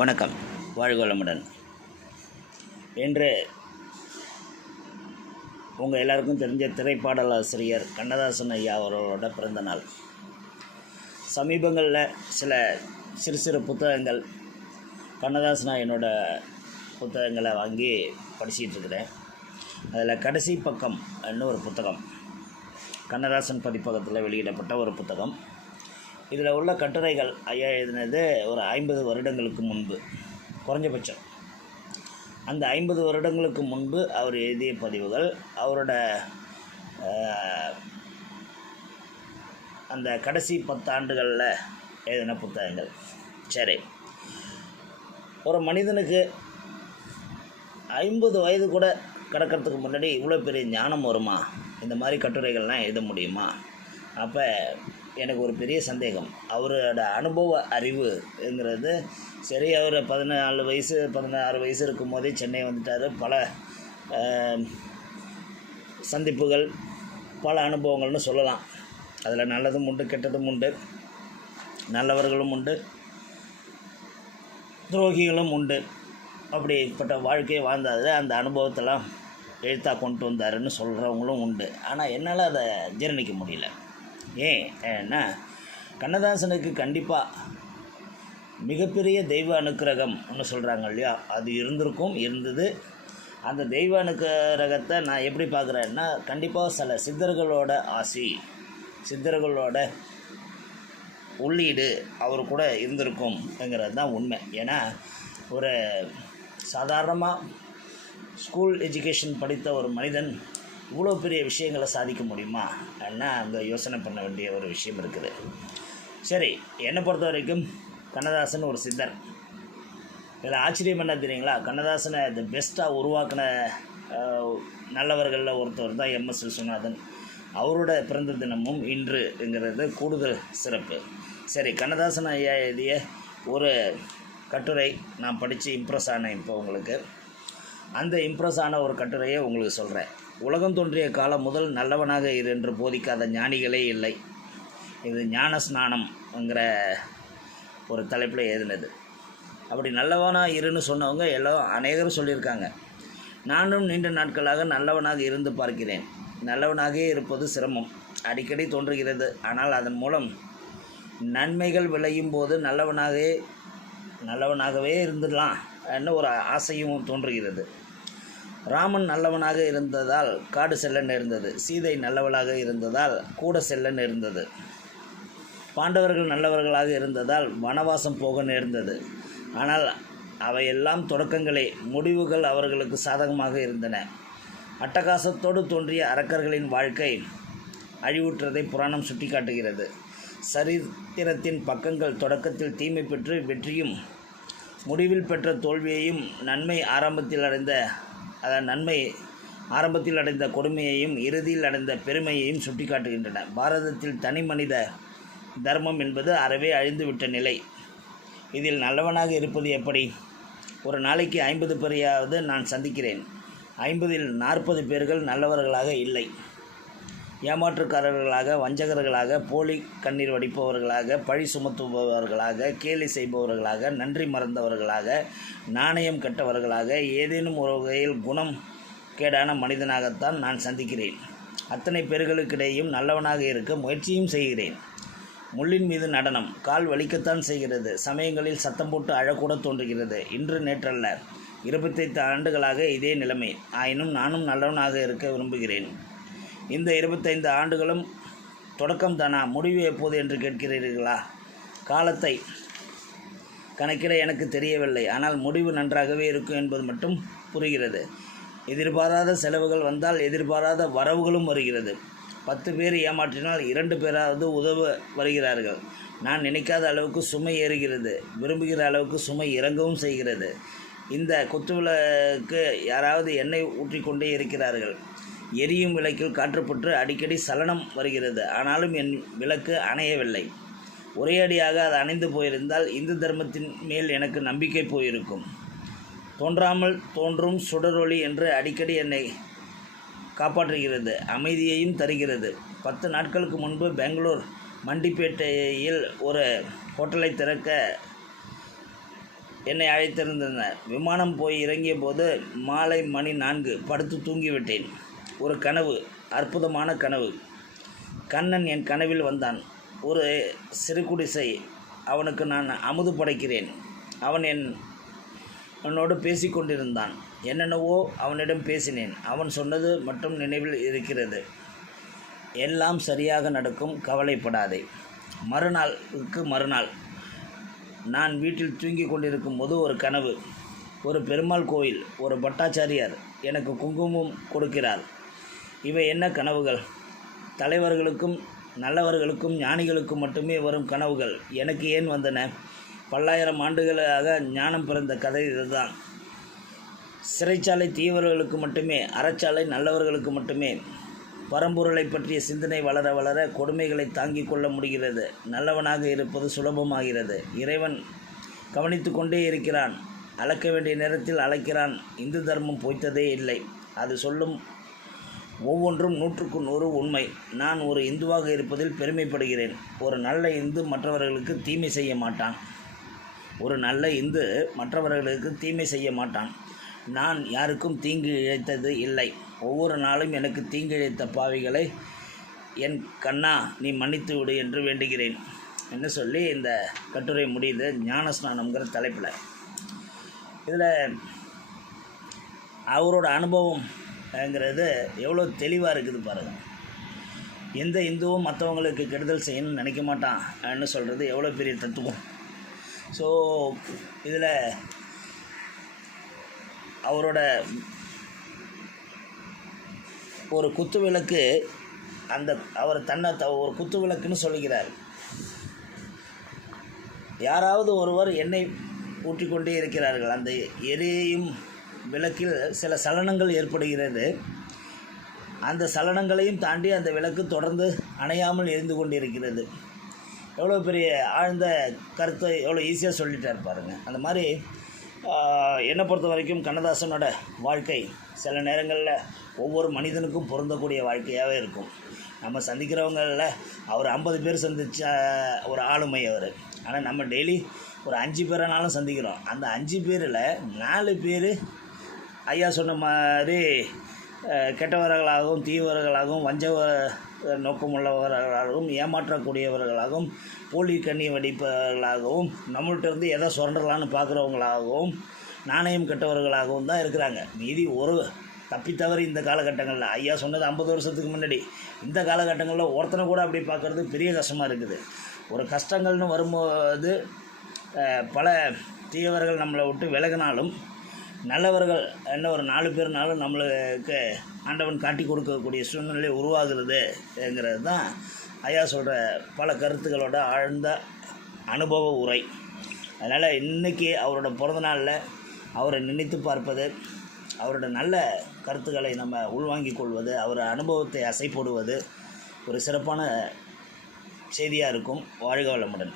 வணக்கம். வாழ்க என்று உங்கள் எல்லாருக்கும் தெரிஞ்ச திரைப்பாடல் ஆசிரியர் கண்ணதாசன் ஐயா அவர்களோட பிறந்த நாள். சமீபங்களில் சில சிறு சிறு புத்தகங்கள் கண்ணதாசன் ஐயனோட புத்தகங்களை வாங்கி படிச்சிட்ருக்கிறேன் அதில் கடைசி பக்கம் ஒரு புத்தகம் கண்ணதாசன் பதிப்பகத்தில் வெளியிடப்பட்ட ஒரு புத்தகம். இதில் உள்ள கட்டுரைகள் ஐயா எழுதினது ஒரு ஐம்பது வருடங்களுக்கு முன்பு குறைஞ்சபட்சம். அந்த ஐம்பது வருடங்களுக்கு முன்பு அவர் எழுதிய பதிவுகள் அவரோட அந்த கடைசி பத்தாண்டுகளில் எழுதின புத்தகங்கள். சரி. ஒரு மனிதனுக்கு ஐம்பது வயது கூட கிடக்கிறதுக்கு முன்னாடி இவ்வளோ பெரிய ஞானம் வருமா? இந்த மாதிரி கட்டுரைகள்லாம் எழுத முடியுமா? அப்போ எனக்கு ஒரு பெரிய சந்தேகம். அவரோட அனுபவ அறிவுங்கிறது சரி அவர் பதினாலு வயசு பதினாறு வயசு இருக்கும் போதே சென்னை வந்துட்டார். பல சந்திப்புகள் பல அனுபவங்கள்னு சொல்லலாம். அதில் நல்லதும் உண்டு கெட்டதும் உண்டு. நல்லவர்களும் உண்டு. துரோகிகளும் உண்டு. அப்படிப்பட்ட வாழ்க்கையை வாழ்ந்தால் அந்த அனுபவத்தெல்லாம் எழுத்தாக கொண்டு வந்தாருன்னு சொல்கிறவங்களும் உண்டு. ஆனால் என்னால் அதை ஜீரணிக்க முடியல. ஏன்? ஏன்னா கண்ணதாசனுக்கு கண்டிப்பாக மிகப்பெரிய தெய்வ அனுக்கிரகம் ஒன்று சொல்கிறாங்க இல்லையா? அது இருந்திருக்கும் இருந்தது. அந்த தெய்வ அனுக்கிரகத்தை நான் எப்படி பார்க்குறேன்னா கண்டிப்பாக சில சித்தர்களோட ஆசி சித்தர்களோட உள்ளீடு அவர் கூட இருந்திருக்கும்ங்கிறது தான் உண்மை. ஏன்னா ஒரு சாதாரணமாக ஸ்கூல் எஜுகேஷன் படித்த ஒரு மனிதன் இவ்வளோ பெரிய விஷயங்களை சாதிக்க முடியுமா? என்ன அங்கே யோசனை பண்ண வேண்டிய ஒரு விஷயம் இருக்குது. சரி என்னை பொறுத்த வரைக்கும் கண்ணதாசன் ஒரு சித்தர். இதில் ஆச்சரியம் என்ன தெரியுங்களா? கண்ணதாசனை த பெஸ்ட்டாக உருவாக்கின நல்லவர்களில் ஒருத்தர் தான் எம்எஸ் விஸ்வநாதன். அவரோட பிறந்த தினமும் இன்றுங்கிறது கூடுதல் சிறப்பு. சரி கண்ணதாசன் ஐயா எழுதிய ஒரு கட்டுரை நான் படித்து இம்ப்ரெஸ் ஆனேன் இப்போ உங்களுக்கு. அந்த இம்ப்ரெஸ் ஆன ஒரு கட்டுரையை உங்களுக்கு சொல்கிறேன் உலகம் தோன்றிய காலம் முதல் நல்லவனாக இரு என்று போதிக்காத ஞானிகளே இல்லை. இது ஞான ஸ்நானம்ங்கிற ஒரு தலைப்பில் எழுதினது. அப்படி நல்லவனாக இருன்னு சொன்னவங்க எல்லாம் அநேகரும் சொல்லியிருக்காங்க. நானும் நீண்ட நாட்களாக நல்லவனாக இருந்து பார்க்கிறேன். நல்லவனாகவே இருப்பது சிரமம். அடிக்கடி தோன்றுகிறது. ஆனால் அதன் மூலம் நன்மைகள் விளையும் போது நல்லவனாகவே நல்லவனாகவே இருந்துடலாம் என்ன ஒரு ஆசையும் தோன்றுகிறது. ராமன் நல்லவனாக இருந்ததால் காடு செல்ல நேர்ந்தது. சீதை நல்லவளாக இருந்ததால் கூட செல்ல நேர்ந்தது. பாண்டவர்கள் நல்லவர்களாக இருந்ததால் வனவாசம் போக நேர்ந்தது. ஆனால் அவையெல்லாம் தொடக்கங்களே. முடிவுகள் அவர்களுக்கு சாதகமாக இருந்தன. அட்டகாசத்தோடு தோன்றிய அரக்கர்களின் வாழ்க்கை அழிவுற்றதை புராணம் சுட்டிக்காட்டுகிறது. சரித்திரத்தின் பக்கங்கள் தொடக்கத்தில் தீமை பெற்று வெற்றியும் முடிவில் பெற்ற தோல்வியையும் நன்மை ஆரம்பத்தில் அடைந்த அதன் நன்மை ஆரம்பத்தில் அடைந்த கொடுமையையும் இறுதியில் அடைந்த பெருமையையும் சுட்டிக்காட்டுகின்றன. பாரதத்தில் தனி மனித தர்மம் என்பது அறவே அழிந்துவிட்ட நிலை. இதில் நல்லவனாக இருப்பது எப்படி? ஒரு நாளைக்கு ஐம்பது பேரையாவது நான் சந்திக்கிறேன். ஐம்பதில் நாற்பது பேர்கள் நல்லவர்களாக இல்லை. ஏமாற்றுக்காரர்களாக வஞ்சகர்களாக போலி கண்ணீர் வடிப்பவர்களாக பழி சுமத்துபவர்களாக கேலி செய்பவர்களாக நன்றி மறந்தவர்களாக நாணயம் கெட்டவர்களாக ஏதேனும் ஒரு வகையில் குணம் கேடான மனிதனாகத்தான் நான் சந்திக்கிறேன். அத்தனை பேர்களுக்கிடையும் நல்லவனாக இருக்க முயற்சியும் செய்கிறேன். முள்ளின் மீது நடனம் கால் வலிக்கத்தான் செய்கிறது. சமயங்களில் சத்தம் போட்டு அழக்கூட தோன்றுகிறது. இன்று நேற்றல்ல. இருபத்தைந்து ஆண்டுகளாக இதே நிலைமை. ஆயினும் நானும் நல்லவனாக இருக்க விரும்புகிறேன். இந்த இருபத்தைந்து ஆண்டுகளும் தொடக்கம் தானா முடிவு எப்போது என்று கேட்கிறீர்களா? காலத்தை கணக்கிட எனக்கு தெரியவில்லை. ஆனால் முடிவு நன்றாகவே இருக்கும் என்பது மட்டும் புரிகிறது. எதிர்பாராத செலவுகள் வந்தால் எதிர்பாராத வரவுகளும் வருகிறது. பத்து பேர் ஏமாற்றினால் இரண்டு பேராவது உதவ வருகிறார்கள். நான் நினைக்காத அளவுக்கு சுமை ஏறுகிறது. விரும்புகிற அளவுக்கு சுமை இறங்கவும் செய்கிறது. இந்த குத்துவிளக்கு யாராவது எண்ணெய் ஊற்றிக்கொண்டே இருக்கிறார்கள். எரியும் விளக்கில் காற்றுப்புற்று அடிக்கடி சலனம் வருகிறது. ஆனாலும் என் விளக்கு அணையவில்லை. ஒரே அடியாக அது அணைந்து போயிருந்தால் இந்து தர்மத்தின் மேல் எனக்கு நம்பிக்கை போயிருக்கும். தோன்றாமல் தோன்றும் சுடரொளி என்று அடிக்கடி என்னை காப்பாற்றுகிறது. அமைதியையும் தருகிறது. பத்து நாட்களுக்கு முன்பு பெங்களூர் மண்டிப்பேட்டையில் ஒரு ஹோட்டலை திறக்க என்னை அழைத்திருந்தனர். விமானம் போய் இறங்கிய போது மாலை மணி நான்கு படுத்து தூங்கிவிட்டேன். ஒரு கனவு அற்புதமான கனவு. கண்ணன் என் கனவில் வந்தான். ஒரு சிறு குடிசை அவனுக்கு நான் அமுது படைக்கிறேன். அவன் என் என்னோடு பேசிக்கொண்டிருந்தான் என்னென்னவோ அவனிடம் பேசினேன். அவன் சொன்னது மட்டும் நினைவில் இருக்கிறது. எல்லாம் சரியாக நடக்கும் கவலைப்படாதே. மறுநாளுக்கு மறுநாள். நான் வீட்டில் தூங்கிக் கொண்டிருக்கும் போது ஒரு கனவு. ஒரு பெருமாள் கோயில் ஒரு பட்டாச்சாரியார் எனக்கு குங்குமம் கொடுக்கிறார். இவை என்ன கனவுகள்? தலைவர்களுக்கும் நல்லவர்களுக்கும் ஞானிகளுக்கும் மட்டுமே வரும் கனவுகள். எனக்கு ஏன் வந்தன? பல்லாயிரம் ஆண்டுகளாக ஞானம் பிறந்த கதை இதுதான். சிறைச்சாலை தீவிரர்களுக்கு மட்டுமே அறச்சாலை நல்லவர்களுக்கு மட்டுமே பரம்பொருளை பற்றிய சிந்தனை வளர வளர கொடுமைகளை தாங்கிக் கொள்ள முடிகிறது. நல்லவனாக இருப்பது சுலபமாகிறது. இறைவன் கவனித்து கொண்டே இருக்கிறான். அளக்க வேண்டிய நேரத்தில் அழைக்கிறான் இந்து தர்மம் பொய்த்ததே இல்லை. அது சொல்லும் ஒவ்வொன்றும் நூற்றுக்கு நூறு உண்மை. நான் ஒரு இந்துவாக இருப்பதில் பெருமைப்படுகிறேன். ஒரு நல்ல இந்து மற்றவர்களுக்கு தீமை செய்ய மாட்டான். ஒரு நல்ல இந்து மற்றவர்களுக்கு தீமை செய்ய மாட்டான். நான் யாருக்கும் தீங்கு இழைத்தது இல்லை. ஒவ்வொரு நாளும் எனக்கு தீங்கு இழைத்த பாவிகளை என் கண்ணா நீ மன்னித்து விடு என்று வேண்டுகிறேன். என்று சொல்லி இந்த கட்டுரை முடியுது ஞான ஸ்நானம்ங்கிற தலைப்பில். இதில் அவரோட அனுபவம் ங்கிறது எவ்வளோ தெளிவாக இருக்குது பாருங்கள் எந்த இந்துவும் மற்றவங்களுக்கு கெடுதல் செய்யணும்னு நினைக்க மாட்டான்னு சொல்கிறது எவ்வளோ பெரிய தத்துவம். ஸோ இதில் அவரோட ஒரு குத்து விளக்கு அந்த அவர் தன்னை த ஒரு குத்து விளக்குன்னு சொல்லுகிறார். யாராவது ஒருவர் எண்ணெய் ஊற்றிக்கொண்டே இருக்கிறார்கள். அந்த எரியும் விளக்கில் சில சலனங்கள் ஏற்படுகிறது. அந்த சலனங்களையும் தாண்டி அந்த விளக்கு தொடர்ந்து அணையாமல் எரிந்து கொண்டிருக்கிறது. எவ்வளோ பெரிய ஆழ்ந்த கருத்தை எவ்வளோ ஈஸியாக சொல்லிட்டார் இருப்பாருங்க அந்த மாதிரி என்னை பொறுத்த வரைக்கும் கண்ணதாசனோட வாழ்க்கை சில நேரங்களில் ஒவ்வொரு மனிதனுக்கும் பொருந்தக்கூடிய வாழ்க்கையாகவே இருக்கும். நம்ம சந்திக்கிறவங்களில் அவர் ஐம்பது பேர் சந்தித்த ஒரு ஆளுமை அவர். ஆனால் நம்ம டெய்லி ஒரு அஞ்சு பேரைனாலும் சந்திக்கிறோம். அந்த அஞ்சு பேரில் நாலு பேர் ஐயா சொன்ன மாதிரி கெட்டவர்களாகவும் தீவிரர்களாகவும் வஞ்ச நோக்கமுள்ளவர்களாகவும் ஏமாற்றக்கூடியவர்களாகவும் போலி கண்ணி வடிப்பவர்களாகவும் நம்மள்ட்ட இருந்து எதை சுரண்டலான்னு பார்க்குறவங்களாகவும் நாணயம் கெட்டவர்களாகவும் தான் இருக்கிறாங்க. மீதி ஒரு தப்பித்தவறி இந்த காலகட்டங்களில் ஐயா சொன்னது ஐம்பது வருஷத்துக்கு முன்னாடி இந்த காலகட்டங்களில் ஒருத்தனை கூட அப்படி பார்க்குறது பெரிய கஷ்டமாக இருக்குது. ஒரு கஷ்டங்கள்னு வரும்போது பல தீயவர்கள் நம்மளை விட்டு விலகினாலும் நல்லவர்கள் என்ன ஒரு நாலு பேர்னாலும் நம்மளுக்கு ஆண்டவன் காட்டி கொடுக்கக்கூடிய சூழ்நிலை உருவாகிறதுங்கிறது தான் ஐயா சொல்கிற பல கருத்துக்களோட ஆழ்ந்த அனுபவ உரை. அதனால் இன்றைக்கி அவரோட பிறந்தநாளில் அவரை நினைத்து பார்ப்பது அவரோட நல்ல கருத்துக்களை நம்ம உள்வாங்கிக் கொள்வது அவர் அனுபவத்தை அசை போடுவது ஒரு சிறப்பான செய்தியாக இருக்கும். வாழ்க வளமுடன்.